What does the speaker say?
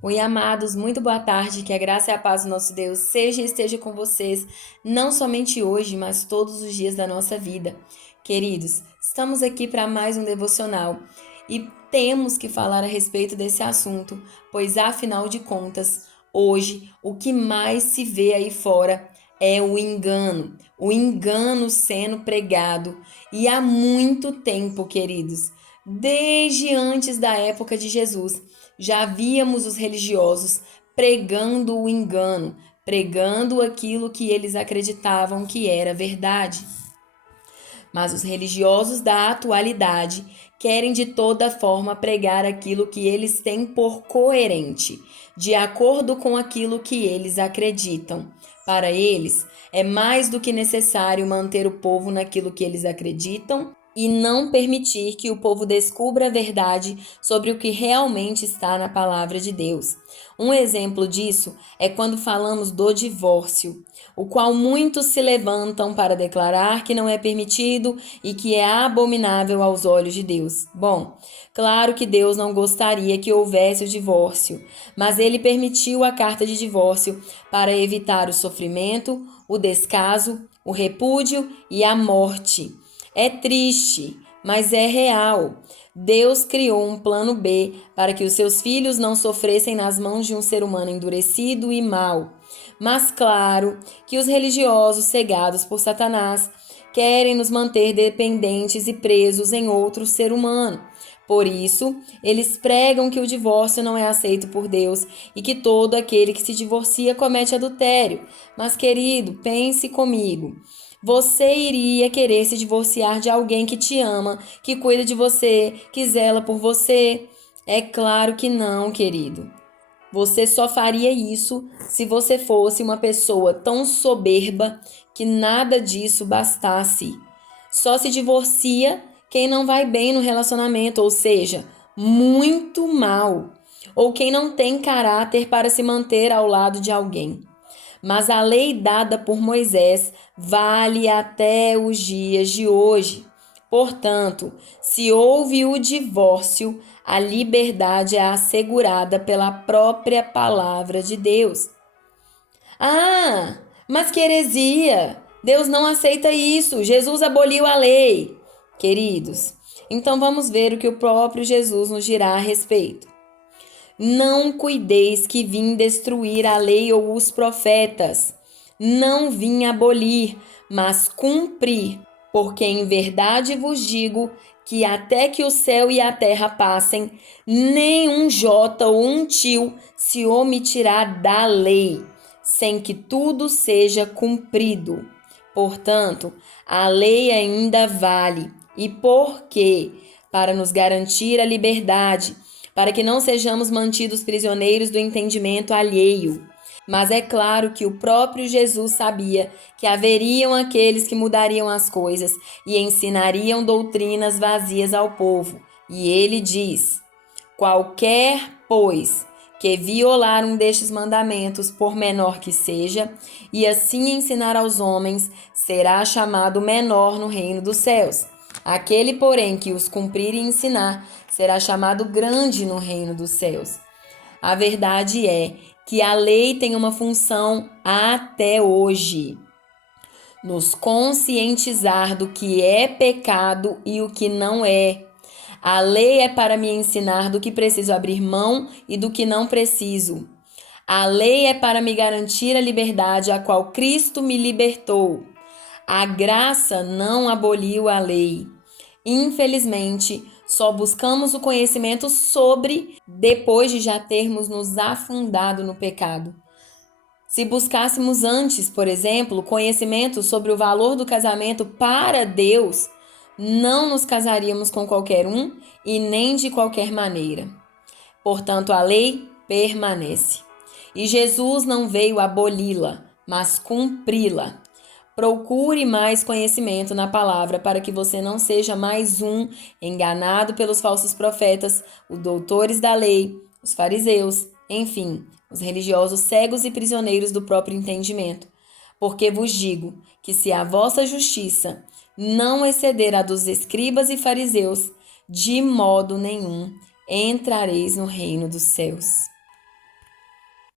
Oi, amados, muito boa tarde, que a graça e a paz do nosso Deus seja e esteja com vocês, não somente hoje, mas todos os dias da nossa vida. Queridos, estamos aqui para mais um devocional e temos que falar a respeito desse assunto, pois afinal de contas, hoje o que mais se vê aí fora é o engano sendo pregado e há muito tempo, queridos, desde antes da época de Jesus. Já víamos os religiosos pregando o engano, pregando aquilo que eles acreditavam que era verdade. Mas os religiosos da atualidade querem de toda forma pregar aquilo que eles têm por coerente, de acordo com aquilo que eles acreditam. Para eles, é mais do que necessário manter o povo naquilo que eles acreditam e não permitir que o povo descubra a verdade sobre o que realmente está na palavra de Deus. Um exemplo disso é quando falamos do divórcio, o qual muitos se levantam para declarar que não é permitido e que é abominável aos olhos de Deus. Bom, claro que Deus não gostaria que houvesse o divórcio, mas ele permitiu a carta de divórcio para evitar o sofrimento, o descaso, o repúdio e a morte. É triste, mas é real. Deus criou um plano B para que os seus filhos não sofressem nas mãos de um ser humano endurecido e mau. Mas claro que os religiosos cegados por Satanás querem nos manter dependentes e presos em outro ser humano. Por isso, eles pregam que o divórcio não é aceito por Deus e que todo aquele que se divorcia comete adultério. Mas, querido, pense comigo. Você iria querer se divorciar de alguém que te ama, que cuida de você, que zela por você? É claro que não, querido. Você só faria isso se você fosse uma pessoa tão soberba que nada disso bastasse. Só se divorcia quem não vai bem no relacionamento, ou seja, muito mal, ou quem não tem caráter para se manter ao lado de alguém. Mas a lei dada por Moisés vale até os dias de hoje. Portanto, se houve o divórcio, a liberdade é assegurada pela própria palavra de Deus. Ah, mas que heresia! Deus não aceita isso. Jesus aboliu a lei. Queridos, então vamos ver o que o próprio Jesus nos dirá a respeito. Não cuideis que vim destruir a lei ou os profetas. Não vim abolir, mas cumprir. Porque em verdade vos digo que até que o céu e a terra passem, nem um jota ou um tio se omitirá da lei, sem que tudo seja cumprido. Portanto, a lei ainda vale. E por quê? Para nos garantir a liberdade, para que não sejamos mantidos prisioneiros do entendimento alheio. Mas é claro que o próprio Jesus sabia que haveriam aqueles que mudariam as coisas e ensinariam doutrinas vazias ao povo. E ele diz: qualquer, pois, que violar um destes mandamentos, por menor que seja, e assim ensinar aos homens, será chamado menor no reino dos céus. Aquele, porém, que os cumprir e ensinar, será chamado grande no reino dos céus. A verdade é que a lei tem uma função até hoje: nos conscientizar do que é pecado e o que não é. A lei é para me ensinar do que preciso abrir mão e do que não preciso. A lei é para me garantir a liberdade a qual Cristo me libertou. A graça não aboliu a lei. Infelizmente, só buscamos o conhecimento sobre depois de já termos nos afundado no pecado. Se buscássemos antes, por exemplo, conhecimento sobre o valor do casamento para Deus, não nos casaríamos com qualquer um e nem de qualquer maneira. Portanto, a lei permanece. E Jesus não veio aboli-la, mas cumpri-la. Procure mais conhecimento na palavra para que você não seja mais um enganado pelos falsos profetas, os doutores da lei, os fariseus, enfim, os religiosos cegos e prisioneiros do próprio entendimento. Porque vos digo que se a vossa justiça não exceder a dos escribas e fariseus, de modo nenhum entrareis no reino dos céus.